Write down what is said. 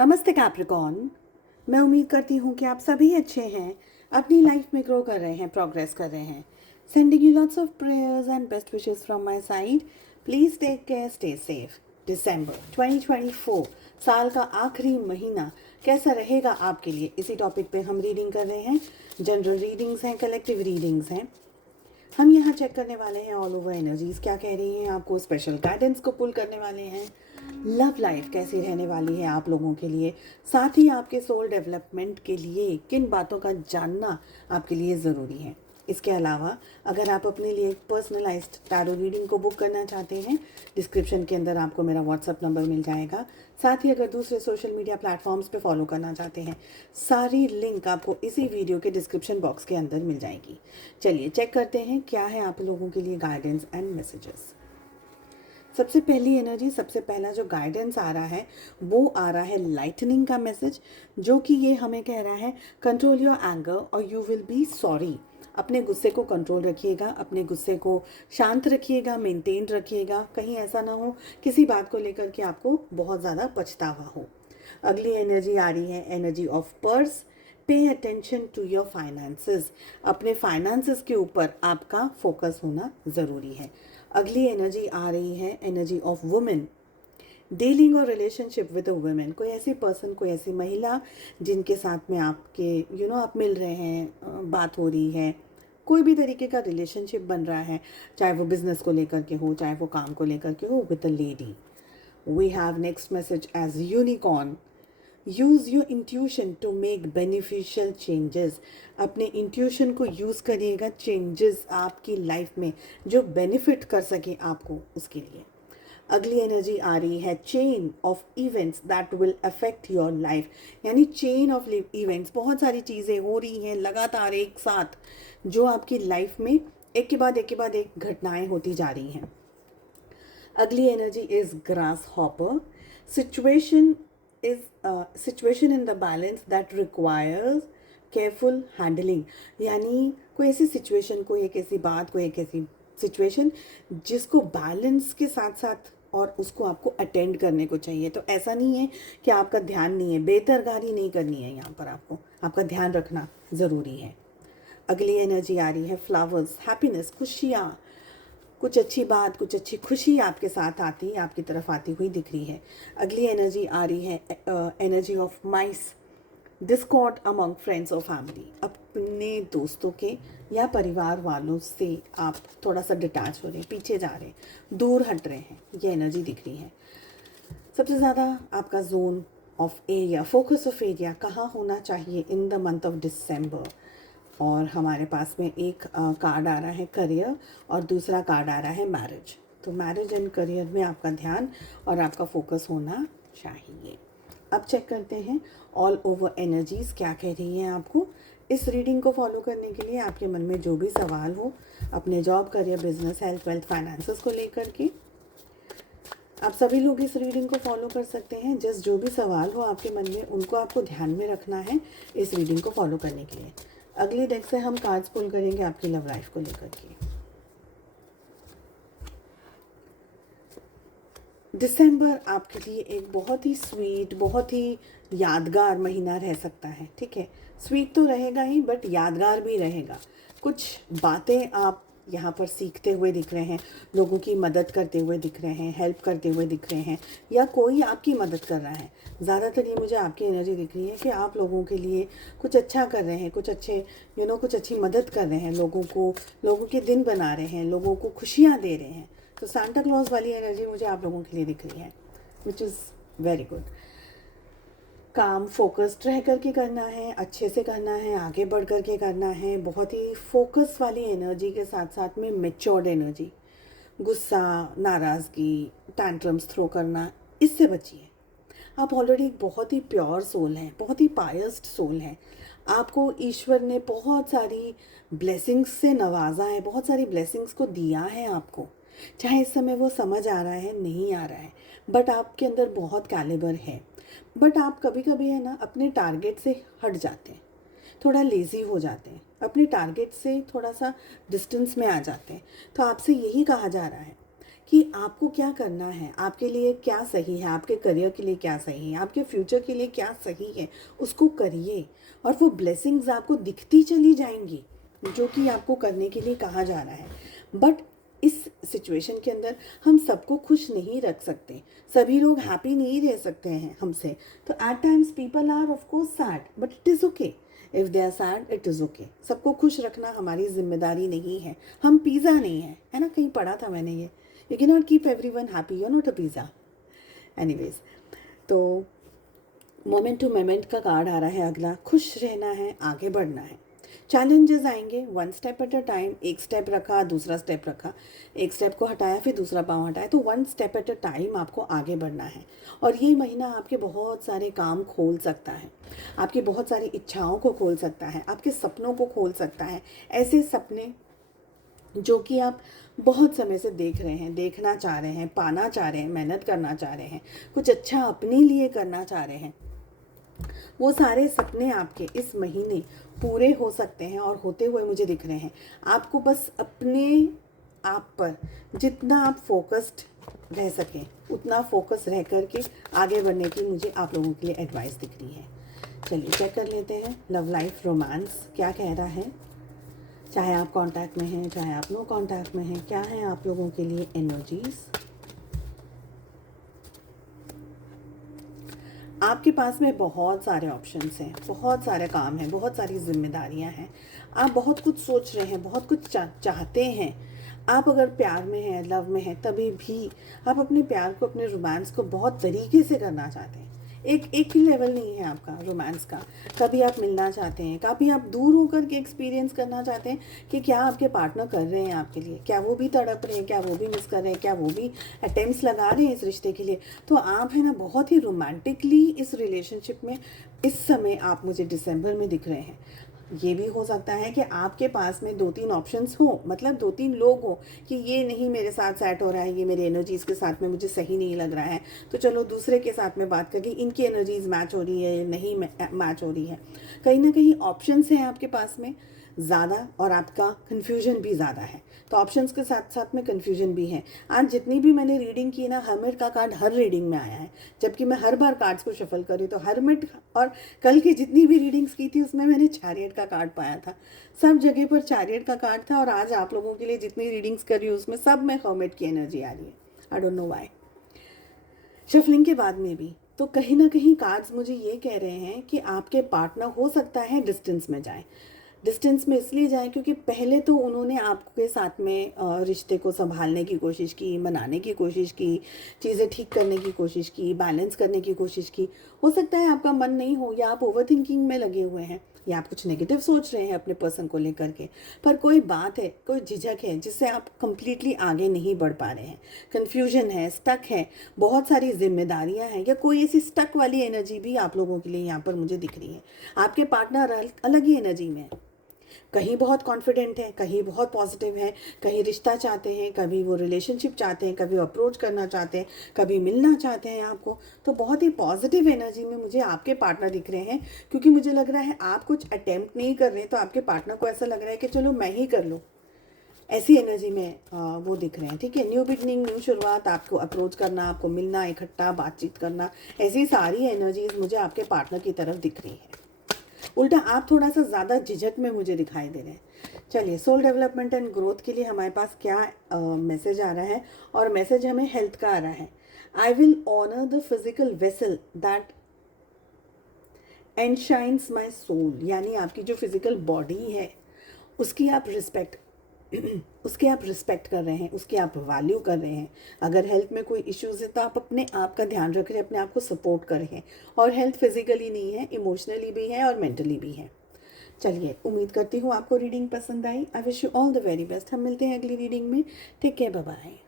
नमस्ते कैप्रिकॉर्न। मैं उम्मीद करती हूँ कि आप सभी अच्छे हैं, अपनी लाइफ में ग्रो कर रहे हैं, प्रोग्रेस कर रहे हैं। Sending you lots of prayers and best wishes from my side. Please take care, stay safe. दिसंबर 2024 साल का आखिरी महीना कैसा रहेगा आपके लिए, इसी टॉपिक पे हम रीडिंग कर रहे हैं। जनरल रीडिंग्स हैं, कलेक्टिव रीडिंग्स हैं। हम यहाँ चेक करने वाले हैं ऑल ओवर एनर्जीज क्या कह रही हैं आपको, स्पेशल गाइडेंस को पुल करने वाले हैं। लव लाइफ कैसी रहने वाली है आप लोगों के लिए, साथ ही आपके सोल डेवलपमेंट के लिए किन बातों का जानना आपके लिए ज़रूरी है। इसके अलावा अगर आप अपने लिए एक पर्सनलाइज्ड टैरो रीडिंग को बुक करना चाहते हैं, डिस्क्रिप्शन के अंदर आपको मेरा व्हाट्सअप नंबर मिल जाएगा। साथ ही अगर दूसरे सोशल मीडिया प्लेटफॉर्म्स पे फॉलो करना चाहते हैं, सारी लिंक आपको इसी वीडियो के डिस्क्रिप्शन बॉक्स के अंदर मिल जाएगी। चलिए चेक करते हैं क्या है आप लोगों के लिए गाइडेंस एंड मैसेजेस। सबसे पहली एनर्जी, सबसे पहला जो गाइडेंस आ रहा है वो आ रहा है लाइटनिंग का मैसेज, जो कि ये हमें कह रहा है कंट्रोल योर एंगर और यू विल बी सॉरी। अपने गुस्से को कंट्रोल रखिएगा, अपने गुस्से को शांत रखिएगा, मेंटेन रखिएगा। कहीं ऐसा ना हो किसी बात को लेकर के आपको बहुत ज़्यादा पछतावा हो। अगली एनर्जी आ रही है energy of purse. Pay attention to your finances. अपने फाइनेंसेस के ऊपर आपका फोकस होना ज़रूरी है। अगली एनर्जी आ रही है एनर्जी ऑफ वुमेन। डीलिंग और रिलेशनशिप विद अ वुमेन। कोई ऐसी पर्सन, कोई ऐसी महिला जिनके साथ में आपके आप मिल रहे हैं, बात हो रही है, कोई भी तरीके का रिलेशनशिप बन रहा है, चाहे वो बिजनेस को लेकर के हो, चाहे वो काम को लेकर के हो, with a lady. We have next message as unicorn. Use your intuition to make beneficial changes. अपने इंट्यूशन को यूज़ करिएगा चेंजेस आपकी लाइफ में जो बेनिफिट कर सके आपको, उसके लिए। अगली एनर्जी आ रही है chain of events that will affect your life. यानी चेन ऑफ इवेंट्स, बहुत सारी चीज़ें हो रही हैं लगातार एक साथ, जो आपकी लाइफ में एक के बाद एक के बाद एक घटनाएं होती जा रही हैं। अगली energy is grass hopper. Situation situation in the balance that requires careful handling. यानी कोई ऐसी सिचुएशन, कोई एक ऐसी बात, कोई एक ऐसी सिचुएशन जिसको बैलेंस के साथ साथ और उसको आपको अटेंड करने को चाहिए। तो ऐसा नहीं है कि आपका ध्यान नहीं है, बेतरकारी नहीं करनी है, यहाँ पर आपको आपका ध्यान रखना ज़रूरी है। अगली एनर्जी आ रही है फ्लावर्स, हैप्पीनेस, खुशियाँ। कुछ अच्छी बात, कुछ अच्छी खुशी आपके साथ आती, आपकी तरफ आती हुई दिख रही है। अगली एनर्जी आ रही है energy of mice, Discord among friends और फैमिली। अपने दोस्तों के या परिवार वालों से आप थोड़ा सा डिटैच हो रहे हैं, पीछे जा रहे हैं, दूर हट रहे हैं, ये एनर्जी दिख रही है। सबसे ज़्यादा आपका zone of area, focus of area कहाँ होना चाहिए in the month of December. और हमारे पास में एक कार्ड आ रहा है करियर और दूसरा कार्ड आ रहा है मैरिज। तो मैरिज एंड करियर में आपका ध्यान और आपका फोकस होना चाहिए। अब चेक करते हैं ऑल ओवर एनर्जीज क्या कह रही हैं आपको। इस रीडिंग को फॉलो करने के लिए आपके मन में जो भी सवाल हो, अपने job, career, business, health, wealth, finances को लेकर के, आप सभी लोग इस रीडिंग को फॉलो कर सकते हैं। जस्ट जो भी सवाल हो आपके मन में, उनको आपको ध्यान में रखना है इस रीडिंग को फॉलो करने के लिए। अगली डेक से हम कार्ड्स पुल करेंगे आपकी लव लाइफ को लेकर के। दिसंबर आपके लिए एक बहुत ही स्वीट, बहुत ही यादगार महीना रह सकता है। ठीक है, स्वीट तो रहेगा ही बट यादगार भी रहेगा। कुछ बातें आप यहाँ पर सीखते हुए दिख रहे हैं, लोगों की मदद करते हुए दिख रहे हैं, हेल्प करते हुए दिख रहे हैं, या कोई आपकी मदद कर रहा है। ज़्यादातर ये मुझे आपकी एनर्जी दिख रही है कि आप लोगों के लिए कुछ अच्छा कर रहे हैं, कुछ अच्छे कुछ अच्छी मदद कर रहे हैं, लोगों के दिन बना रहे हैं, लोगों को खुशियाँ दे रहे हैं। तो सांता क्लॉज वाली एनर्जी मुझे आप लोगों के लिए दिख रही है, विच इज़ वेरी गुड। काम फोकस्ड रह करके करना है, अच्छे से करना है, आगे बढ़ करके करना है। बहुत ही फोकस वाली एनर्जी के साथ साथ में मेच्योर्ड एनर्जी। गुस्सा, नाराज़गी, टैंट्रम्स थ्रो करना, इससे बचिए। आप ऑलरेडी एक बहुत ही प्योर सोल हैं, बहुत ही पायस्ड सोल हैं। आपको ईश्वर ने बहुत सारी ब्लेसिंग्स से नवाजा है, बहुत सारी ब्लेसिंग्स को दिया है आपको। चाहे इस समय वो समझ आ रहा है, नहीं आ रहा है, बट आपके अंदर बहुत कैलिबर है। बट आप कभी कभी है ना अपने टारगेट से हट जाते हैं, थोड़ा लेज़ी हो जाते हैं, अपने टारगेट से थोड़ा सा डिस्टेंस में आ जाते हैं। तो आपसे यही कहा जा रहा है कि आपको क्या करना है, आपके लिए क्या सही है, आपके करियर के लिए क्या सही है, आपके फ्यूचर के लिए क्या सही है, उसको करिए और वो ब्लेसिंग्स आपको दिखती चली जाएंगी जो कि आपको करने के लिए कहा जा रहा है। बट इस सिचुएशन के अंदर हम सबको खुश नहीं रख सकते, सभी लोग हैप्पी नहीं रह सकते हैं हमसे। तो at times people are of course sad, but it is okay. If they are sad it is okay. सबको खुश रखना हमारी जिम्मेदारी नहीं है, हम पिज़्ज़ा नहीं है, है ना, कहीं पढ़ा था मैंने ये, you can not keep everyone happy, you are not a pizza. Anyways, तो मोमेंट टू मोमेंट का कार्ड आ रहा है अगला, खुश रहना है, आगे बढ़ना है। चैलेंजेस आएंगे, one step at a time, एक स्टेप रखा, दूसरा स्टेप रखा, एक स्टेप को हटाया, फिर दूसरा पाँव हटाया, तो one step at a time आपको आगे बढ़ना है। और ये महीना आपके बहुत सारे काम खोल सकता है, आपकी बहुत सारी इच्छाओं को खोल सकता है, आपके सपनों को खोल सकता है। ऐसे सपने जो कि आप बहुत समय से देख रहे हैं, देखना चाह रहे हैं, पाना चाह रहे हैं, मेहनत करना चाह रहे हैं, कुछ अच्छा अपने लिए करना चाह रहे हैं, वो सारे सपने आपके इस महीने पूरे हो सकते हैं और होते हुए मुझे दिख रहे हैं। आपको बस अपने आप पर जितना आप फोकस्ड रह सकें उतना फोकस रह करके आगे बढ़ने की मुझे आप लोगों के लिए एडवाइस दिख रही है। चलिए चेक कर लेते हैं लव लाइफ रोमांस क्या कह रहा है। चाहे आप कांटेक्ट में हैं, चाहे आप नो कांटेक्ट में हैं, क्या है आप लोगों के लिए एनर्जीज। आपके पास में बहुत सारे ऑप्शंस हैं, बहुत सारे काम हैं, बहुत सारी जिम्मेदारियां हैं, आप बहुत कुछ सोच रहे हैं, बहुत कुछ चाहते हैं। आप अगर प्यार में हैं, लव में हैं, तभी भी आप अपने प्यार को, अपने रोमांस को बहुत तरीके से करना चाहते हैं। एक ही लेवल नहीं है आपका रोमांस का। कभी आप मिलना चाहते हैं, कभी आप दूर होकर के एक्सपीरियंस करना चाहते हैं कि क्या आपके पार्टनर कर रहे हैं आपके लिए, क्या वो भी तड़प रहे हैं, क्या वो भी मिस कर रहे हैं, क्या वो भी अटेम्प्ट्स लगा रहे हैं इस रिश्ते के लिए। तो आप है ना बहुत ही रोमांटिकली इस रिलेशनशिप में इस समय आप मुझे दिसंबर में दिख रहे हैं। ये भी हो सकता है कि आपके पास में 2-3 ऑप्शंस हो, मतलब 2-3 लोग हो कि ये नहीं मेरे साथ सेट हो रहा है, ये मेरे एनर्जीज़ के साथ में मुझे सही नहीं लग रहा है, तो चलो दूसरे के साथ में बात करके इनकी एनर्जीज़ मैच हो रही है, नहीं मैच हो रही है। कहीं ना कहीं ऑप्शंस हैं आपके पास में ज़्यादा और आपका कन्फ्यूजन भी ज़्यादा है, तो ऑप्शंस के साथ साथ में कन्फ्यूजन भी है। आज जितनी भी मैंने रीडिंग की ना, हर्मिट का कार्ड हर रीडिंग में आया है, जबकि मैं हर बार कार्ड्स को शफल करी तो हर्मिट, और कल की जितनी भी रीडिंग्स की थी उसमें मैंने चैरियट का कार्ड पाया था, सब जगह पर चैरियट का कार्ड था। और आज आप लोगों के लिए जितनी रीडिंग्स करी उसमें सब में हर्मिट की एनर्जी आ रही है। I don't know why. Shuffling के बाद में भी तो कहीं ना कहीं कार्ड्स मुझे ये कह रहे हैं कि आपके पार्टनर हो सकता है डिस्टेंस में जाए। डिस्टेंस में इसलिए जाए क्योंकि पहले तो उन्होंने आपके साथ में रिश्ते को संभालने की कोशिश की, मनाने की कोशिश की, चीज़ें ठीक करने की कोशिश की, बैलेंस करने की कोशिश की। हो सकता है आपका मन नहीं हो, या आप ओवर थिंकिंग में लगे हुए हैं, या आप कुछ नेगेटिव सोच रहे हैं अपने पर्सन को लेकर के। पर कोई बात है, कोई झिझक है जिससे आप कंप्लीटली आगे नहीं बढ़ पा रहे हैं, कन्फ्यूजन है, स्टक है, बहुत सारी जिम्मेदारियां हैं, या कोई ऐसी स्टक वाली एनर्जी भी आप लोगों के लिए यहाँ पर मुझे दिख रही है। आपके पार्टनर अलग ही एनर्जी में है, कहीं बहुत कॉन्फिडेंट है, कहीं बहुत पॉजिटिव है, कहीं रिश्ता चाहते हैं, कभी वो रिलेशनशिप चाहते हैं, कभी अप्रोच करना चाहते हैं, कभी मिलना चाहते हैं आपको। तो बहुत ही पॉजिटिव एनर्जी में मुझे आपके पार्टनर दिख रहे हैं, क्योंकि मुझे लग रहा है आप कुछ अटेम्प्ट नहीं कर रहे हैं, तो आपके पार्टनर को ऐसा लग रहा है कि चलो मैं ही कर लूँ, ऐसी एनर्जी में वो दिख रहे हैं। ठीक है, न्यू बिगनिंग, न्यू शुरुआत, आपको अप्रोच करना, आपको मिलना, इकट्ठा बातचीत करना, ऐसी सारी एनर्जीज मुझे आपके पार्टनर की तरफ दिख रही है। उल्टा आप थोड़ा सा ज़्यादा झिझक में मुझे दिखाई दे रहे हैं। चलिए, सोल डेवलपमेंट एंड ग्रोथ के लिए हमारे पास क्या मैसेज आ रहा है, और मैसेज हमें हेल्थ का आ रहा है। I will honour the physical vessel that enshrines my soul, यानी आपकी जो फिजिकल बॉडी है उसकी आप रिस्पेक्ट उसके आप रिस्पेक्ट कर रहे हैं, उसकी आप वैल्यू कर रहे हैं। अगर हेल्थ में कोई इश्यूज़ है तो आप अपने आप का ध्यान रख रहे हैं, अपने आप को सपोर्ट कर रहे हैं। और हेल्थ फिजिकली नहीं है, इमोशनली भी है और मेंटली भी है। चलिए, उम्मीद करती हूँ आपको रीडिंग पसंद आई। I wish you all the very best. हम मिलते हैं अगली रीडिंग में। Take care, bye bye.